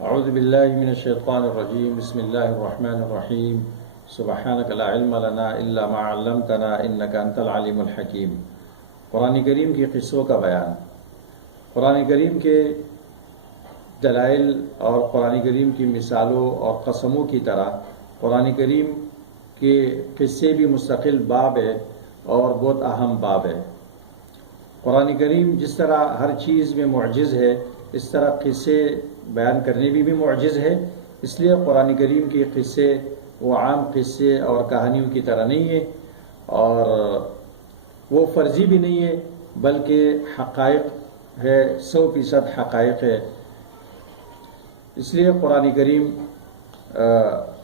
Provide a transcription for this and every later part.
اعوذ باللہ من الشیطان الرجیم بسم اللہ الرحمن الرحیم سبحانک لا علم لنا الا ما علمتنا انک انت العلیم الحکیم۔ قرآن کریم کے قصوں کا بیان، قرآن کریم کے دلائل اور قرآن کریم کی مثالوں اور قسموں کی طرح قرآن کریم کے قصے بھی مستقل باب ہے اور بہت اہم باب ہے۔ قرآن کریم جس طرح ہر چیز میں معجز ہے، اس طرح قصے بیان کرنے بھی معجز ہے۔ اس لیے قرآن کریم کے قصے وہ عام قصے اور کہانیوں کی طرح نہیں ہے، اور وہ فرضی بھی نہیں ہے، بلکہ حقائق ہے، 100% حقائق ہے۔ اس لیے قرآن کریم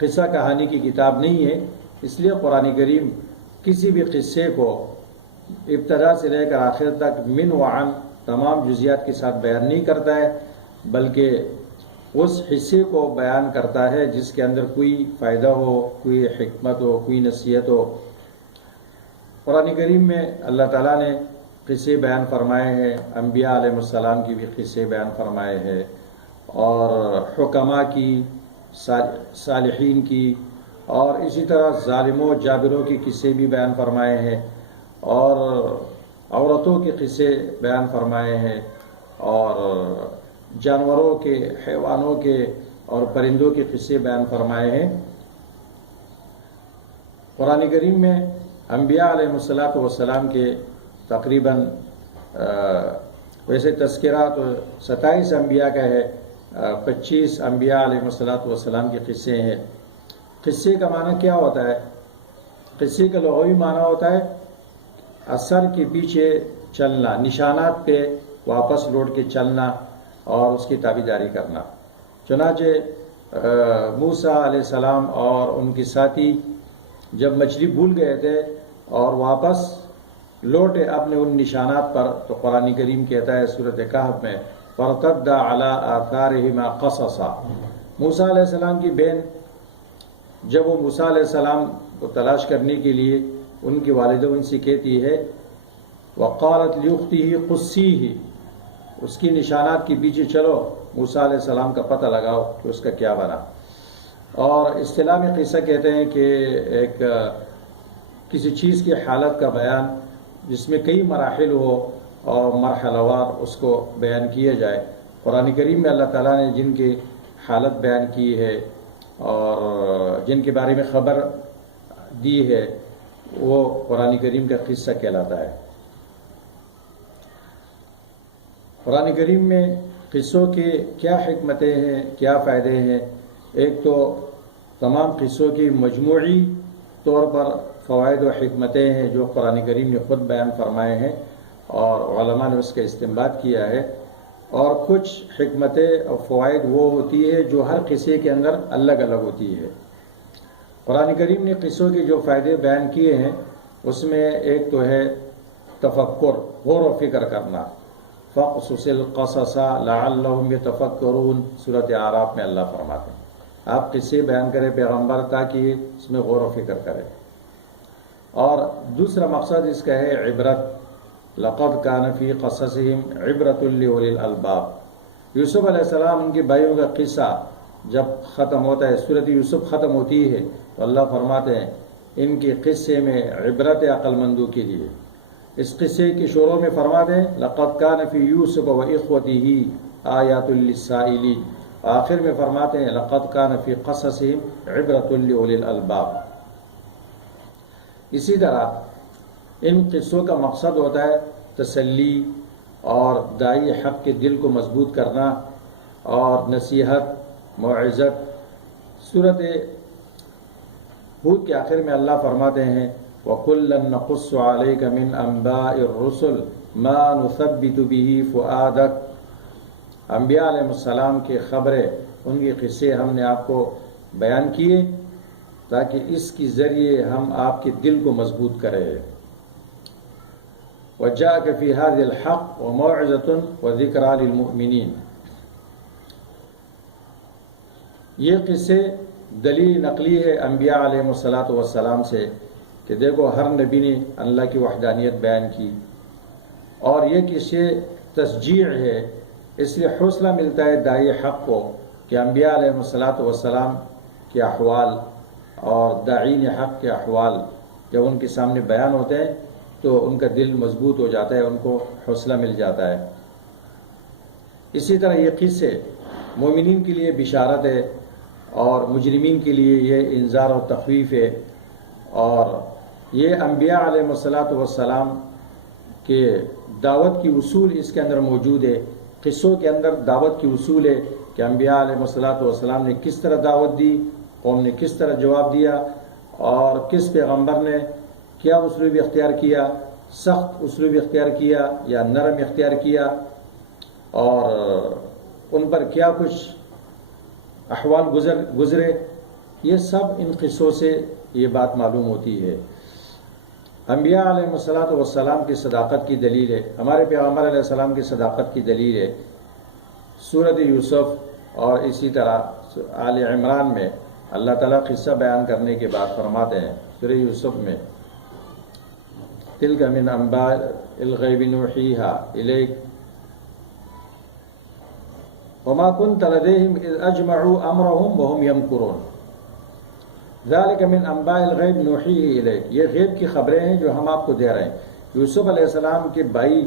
قصہ کہانی کی کتاب نہیں ہے۔ اس لیے قرآن کریم کسی بھی قصے کو ابتدا سے لے کر آخر تک من و عن تمام جزیات کے ساتھ بیان نہیں کرتا ہے، بلکہ اس حصے کو بیان کرتا ہے جس کے اندر کوئی فائدہ ہو، کوئی حکمت ہو، کوئی نصیحت ہو۔ قرآن کریم میں اللہ تعالیٰ نے قصے بیان فرمائے ہیں، انبیاء علیہ السلام کی بھی قصے بیان فرمائے ہیں، اور حکماء کی، صالحین کی، اور اسی طرح ظالموں جابروں کی قصے بھی بیان فرمائے ہیں، اور عورتوں کے قصے بیان فرمائے ہیں، اور جانوروں کے، حیوانوں کے اور پرندوں کے قصے بیان فرمائے ہیں۔ قرآن کریم میں انبیاء علیہ السلام کے تقریباً ویسے تذکرہ تو 27 انبیاء کا ہے، 25 انبیاء علیہ السلام کے قصے ہیں۔ قصے کا معنی کیا ہوتا ہے؟ قصے کا لغوی معنی ہوتا ہے اثر کے پیچھے چلنا، نشانات پہ واپس لوٹ کے چلنا اور اس کی تابعداری کرنا۔ چنانچہ موسیٰ علیہ السلام اور ان کے ساتھی جب مچھلی بھول گئے تھے اور واپس لوٹے اپنے ان نشانات پر، تو قرآن کریم کہتا ہے سورۃ کہف میں فَارْتَدَّ عَلَىٰ آثَارِهِمَا قَصَصًا۔ موسیٰ علیہ السلام کی بہن جب وہ موسیٰ علیہ السلام کو تلاش کرنے کے لیے ان کی والدہ ان سے کہتی ہے وَقَالَتْ لِأُخْتِهِ قُصِّيهِ، اس کی نشانات کے پیچھے چلو، موسیٰ علیہ السلام کا پتہ لگاؤ کہ اس کا کیا بنا۔ اور اصطلاح میں قصہ کہتے ہیں کہ ایک کسی چیز کی حالت کا بیان جس میں کئی مراحل ہو اور مرحلہ وار اس کو بیان کیا جائے۔ قرآن کریم میں اللہ تعالیٰ نے جن کی حالت بیان کی ہے اور جن کے بارے میں خبر دی ہے، وہ قرآن کریم کا قصہ کہلاتا ہے۔ قرآن کریم میں قصوں کے کیا حکمتیں ہیں، کیا فائدے ہیں؟ ایک تو تمام قصوں کی مجموعی طور پر فوائد و حکمتیں ہیں جو قرآن کریم نے خود بیان فرمائے ہیں اور علماء نے اس کا استنباط کیا ہے، اور کچھ حکمتیں اور فوائد وہ ہوتی ہے جو ہر قصے کے اندر الگ الگ ہوتی ہے۔ قرآن کریم نے قصوں کے جو فائدے بیان کیے ہیں اس میں ایک تو ہے تفکر، غور و فکر کرنا۔ فَقْصُصِ الْقَصَصَ لَعَلَّهُمْ يَتَفَكَّرُونَ، سورۃ اعراف میں اللہ فرماتے ہیں آپ قصے بیان کریں پیغمبر تاکہ اس میں غور و فکر کریں۔ اور دوسرا مقصد اس کا ہے عبرت، لَقَدْ كَانَ فِي قَصَصِهِمْ عِبْرَةٌ لِأُولِي الْأَلْبَابِ۔ یوسف علیہ السلام ان کے بھائیوں کا قصہ جب ختم ہوتا ہے، سورۃ یوسف ختم ہوتی ہے، تو اللہ فرماتے ہیں ان کے قصے میں عبرت عقل مندوں کے لیے۔ اس قصے کے شروع میں فرماتے ہیں لَقَدْ كَانَ فِي يُوسُفَ وَإِخْوَتِهِ آيَاتٌ لِلسَّائِلِينَ، آخر میں فرماتے ہیں لَقَدْ كَانَ فِي قَصَصِهِمْ عِبْرَةٌ لِأُولِي الْأَلْبَابِ۔ اسی طرح ان قصوں کا مقصد ہوتا ہے تسلی اور داعی حق کے دل کو مضبوط کرنا اور نصیحت، موعظت۔ سورۃ ہود کے آخر میں اللہ فرماتے ہیں وَكُلًّا نَقُصُّ عَلَيْكَ مِنْ أَنْبَاءِ الرُّسُلِ مَا نُثَبِّتُ بِهِ فُؤَادَكَ۔ انبیاء علیہ السلام کی خبریں، ان کے قصے ہم نے آپ کو بیان کیے تاکہ اس کے ذریعے ہم آپ کے دل کو مضبوط کریں۔ وَجَاءَكَ فِي هَذِهِ الْحَقُّ وَمَوْعِظَةٌ وَذِكْرَىٰ لِلْمُؤْمِنِينَ۔ یہ قصے دلیل نقلی ہے انبیاء علیہ السلام سے کہ دیکھو ہر نبی نے اللہ کی وحدانیت بیان کی، اور یہ قصے تشجیع ہے، اس لیے حوصلہ ملتا ہے داعی حق کو کہ انبیاء علیہ الصلاۃ والسلام کے احوال اور داعین حق کے احوال جب ان کے سامنے بیان ہوتے ہیں تو ان کا دل مضبوط ہو جاتا ہے، ان کو حوصلہ مل جاتا ہے۔ اسی طرح یہ قصے مومنین کے لیے بشارت ہے اور مجرمین کے لیے یہ انذار و تخویف ہے، اور یہ انبیاء علیہ الصلاۃ والسلام کے دعوت کی اصول اس کے اندر موجود ہے۔ قصوں کے اندر دعوت کی اصول ہے کہ انبیاء علیہ الصلاۃ والسلام نے کس طرح دعوت دی، قوم نے کس طرح جواب دیا، اور کس پیغمبر نے کیا اسلوب اختیار کیا، سخت اسلوب اختیار کیا یا نرم اختیار کیا، اور ان پر کیا کچھ احوال گزرے۔ یہ سب ان قصوں سے یہ بات معلوم ہوتی ہے۔ انبیاء علیہ الصلاۃ والسلام کی صداقت کی دلیل ہے، ہمارے پیغمبر علیہ السلام کی صداقت کی دلیل ہے سورۃ یوسف، اور اسی طرح آل عمران میں اللہ تعالیٰ قصہ بیان کرنے کے بعد فرماتے ہیں سورۃ یوسف میں، تلک من انباء الغیب نوحیہا الیک وما كنت لديهم اذ اجمعوا امرهم وهم يمكرون ذلك من انباء الغیب نوحیہ الیک۔ یہ غیب کی خبریں ہیں جو ہم آپ کو دے رہے ہیں۔ یوسف علیہ السلام کے بھائی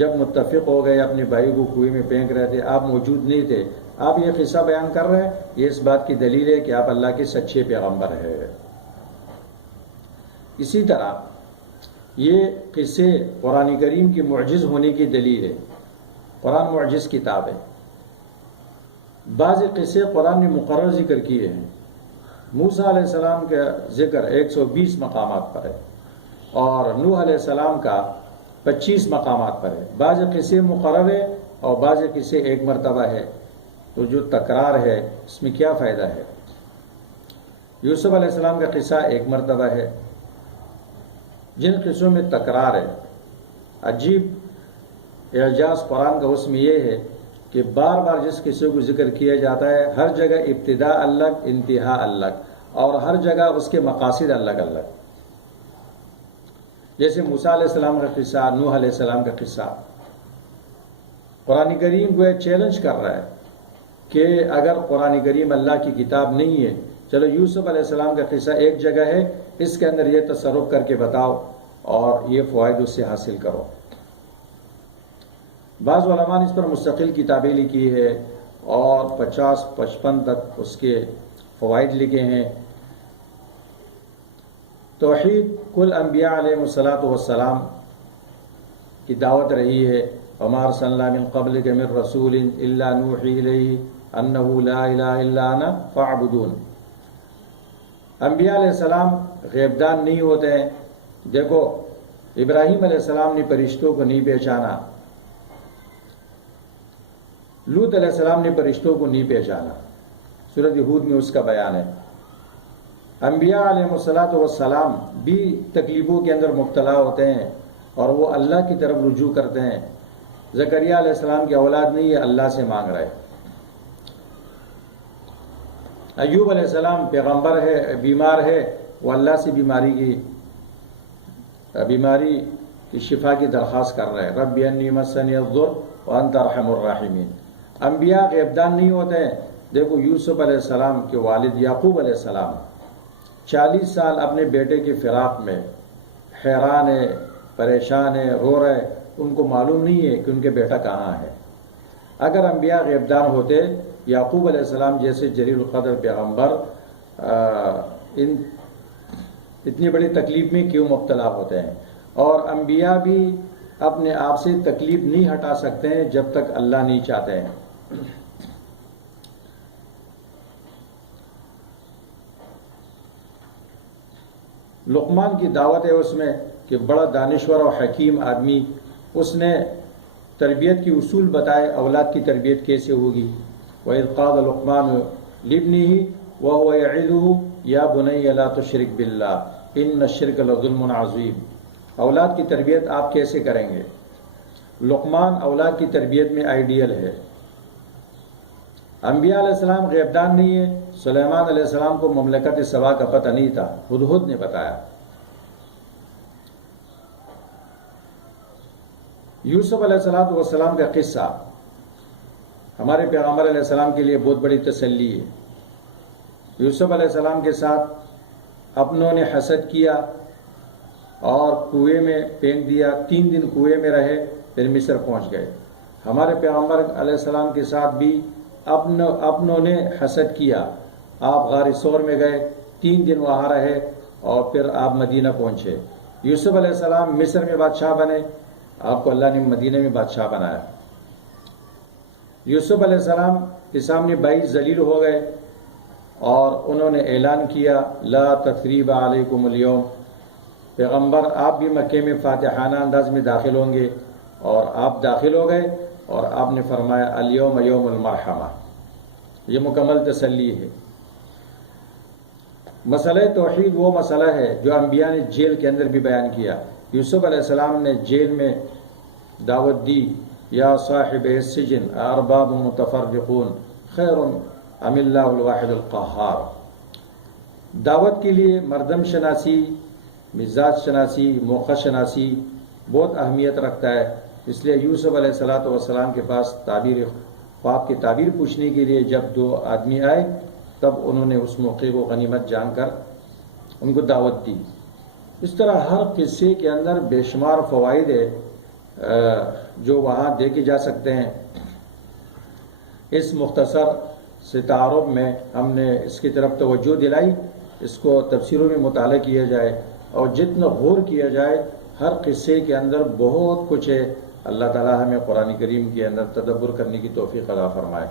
جب متفق ہو گئے، اپنے بھائی کو کنویں میں پھینک رہے تھے، آپ موجود نہیں تھے، آپ یہ قصہ بیان کر رہے ہیں، یہ اس بات کی دلیل ہے کہ آپ اللہ کے سچے پیغمبر ہیں۔ اسی طرح یہ قصے قرآن کریم کی معجز ہونے کی دلیل ہے۔ قرآن معجز کتاب ہے۔ بعض قصے قرآن نے مقرر ذکر کیے ہیں۔ موسیٰ علیہ السلام کا ذکر 120 مقامات پر ہے، اور نوح علیہ السلام کا 25 مقامات پر ہے۔ بعض قصے مقرر ہے اور بعض قصے ایک مرتبہ ہے، تو جو تکرار ہے اس میں کیا فائدہ ہے؟ یوسف علیہ السلام کا قصہ ایک مرتبہ ہے۔ جن قصوں میں تکرار ہے، عجیب اعجاز قرآن کا اس میں یہ ہے کہ بار بار جس قصے کو ذکر کیا جاتا ہے، ہر جگہ ابتدا الگ، انتہا الگ، اور ہر جگہ اس کے مقاصد الگ الگ۔ جیسے موسیٰ علیہ السلام کا قصہ، نوح علیہ السلام کا قصہ، قرآن کریم کو ایک چیلنج کر رہا ہے کہ اگر قرآن کریم اللہ کی کتاب نہیں ہے، چلو یوسف علیہ السلام کا قصہ ایک جگہ ہے، اس کے اندر یہ تصرف کر کے بتاؤ اور یہ فوائد اس سے حاصل کرو۔ بعض علماء نے اس پر مستقل کتابیں لکھی ہے اور 50-55 تک اس کے فوائد لکھے ہیں۔ توحید کل انبیاء علیہ الصلاۃ والسلام کی دعوت رہی ہے۔ وما ارسلنا من قبلک من رسول الا نوحی الیہ انہ لا الہ الا انا فاعبدون۔ انبیاء علیہ السلام غیبدان نہیں ہوتے ہیں۔ دیکھو، ابراہیم علیہ السلام نے فرشتوں کو نہیں پہچانا، لوط علیہ السلام نے فرشتوں کو نہیں پہچانا، سورۃ ہود میں اس کا بیان ہے۔ انبیاء علیہ الصلاۃ والسلام بھی تکلیفوں کے اندر مبتلا ہوتے ہیں اور وہ اللہ کی طرف رجوع کرتے ہیں۔ زکریہ علیہ السلام کی اولاد نہیں ہے، اللہ سے مانگ رہے۔ ایوب علیہ السلام پیغمبر ہے، بیمار ہے، وہ اللہ سے بیماری کی شفا کی درخواست کر رہے ہیں۔ رب انی مسنی الضر وانت ارحم الراحمین۔ انبیاء غیبدان نہیں ہوتے ہیں۔ دیکھو یوسف علیہ السلام کے والد یعقوب علیہ السلام 40 سال اپنے بیٹے کے فراق میں حیران ہے، پریشان ہے، رو رہے، ان کو معلوم نہیں ہے کہ ان کے بیٹا کہاں ہے۔ اگر انبیاء غیبدان ہوتے، یعقوب علیہ السلام جیسے جلیل القدر پیغمبر اتنی بڑی تکلیف میں کیوں مبتلا ہوتے ہیں؟ اور انبیاء بھی اپنے آپ سے تکلیف نہیں ہٹا سکتے ہیں جب تک اللہ نہیں چاہتے ہیں۔ لقمان کی دعوت ہے اس میں کہ بڑا دانشور اور حکیم آدمی، اس نے تربیت کی اصول بتائے، اولاد کی تربیت کیسے ہوگی۔ وَإِذْ قَالَ لُقْمَانُ لِابْنِهِ وَهُوَ يَعِظُهُ يَا بُنَيَّ لَا تُشْرِكْ بِاللَّهِ إِنَّ الشِّرْكَ لَظُلْمٌ عَظِيمٌ۔ اولاد کی تربیت آپ کیسے کریں گے؟ لقمان اولاد کی تربیت میں آئیڈیل ہے۔ انبیاء علیہ السلام غیبدان نہیں ہے۔ سلیمان علیہ السلام کو مملکت سبا کا پتہ نہیں تھا، ہدہد نے بتایا۔ یوسف علیہ السلام کا قصہ ہمارے پیغمبر علیہ السلام کے لیے بہت بڑی تسلی ہے۔ یوسف علیہ السلام کے ساتھ اپنوں نے حسد کیا اور کنویں میں پھینک دیا، 3 دن کنویں میں رہے، پھر مصر پہنچ گئے۔ ہمارے پیغمبر علیہ السلام کے ساتھ بھی اپنوں نے حسد کیا، آپ غار ثور میں گئے، 3 دن وہاں رہے اور پھر آپ مدینہ پہنچے۔ یوسف علیہ السلام مصر میں بادشاہ بنے، آپ کو اللہ نے مدینہ میں بادشاہ بنایا۔ یوسف علیہ السلام کے سامنے 22 ذلیل ہو گئے اور انہوں نے اعلان کیا لا تثریب علیکم اليوم، پیغمبر آپ بھی مکے میں فاتحانہ انداز میں داخل ہوں گے، اور آپ داخل ہو گئے اور آپ نے فرمایا الیوم یوم المرحمہ، یہ مکمل تسلی ہے۔ مسئلہ توحید وہ مسئلہ ہے جو انبیاء نے جیل کے اندر بھی بیان کیا۔ یوسف علیہ السلام نے جیل میں دعوت دی، یا صاحب السجن ارباب متفرقون خیر ام اللہ الواحد القہار۔ دعوت کے لیے مردم شناسی، مزاج شناسی، موقع شناسی بہت اہمیت رکھتا ہے۔ اس لیے یوسف علیہ السلام کے پاس خواب کی تعبیر پوچھنے کے لیے جب 2 آدمی آئے تب انہوں نے اس موقع کو غنیمت جان کر ان کو دعوت دی۔ اس طرح ہر قصے کے اندر بے شمار فوائد ہے جو وہاں دیکھے جا سکتے ہیں۔ اس مختصر سے تعارف میں ہم نے اس کی طرف توجہ دلائی، اس کو تفسیروں میں مطالعہ کیا جائے اور جتنا غور کیا جائے، ہر قصے کے اندر بہت کچھ ہے۔ اللہ تعالی ہمیں قرآن کریم کے اندر تدبر کرنے کی توفیق عطا فرمائے۔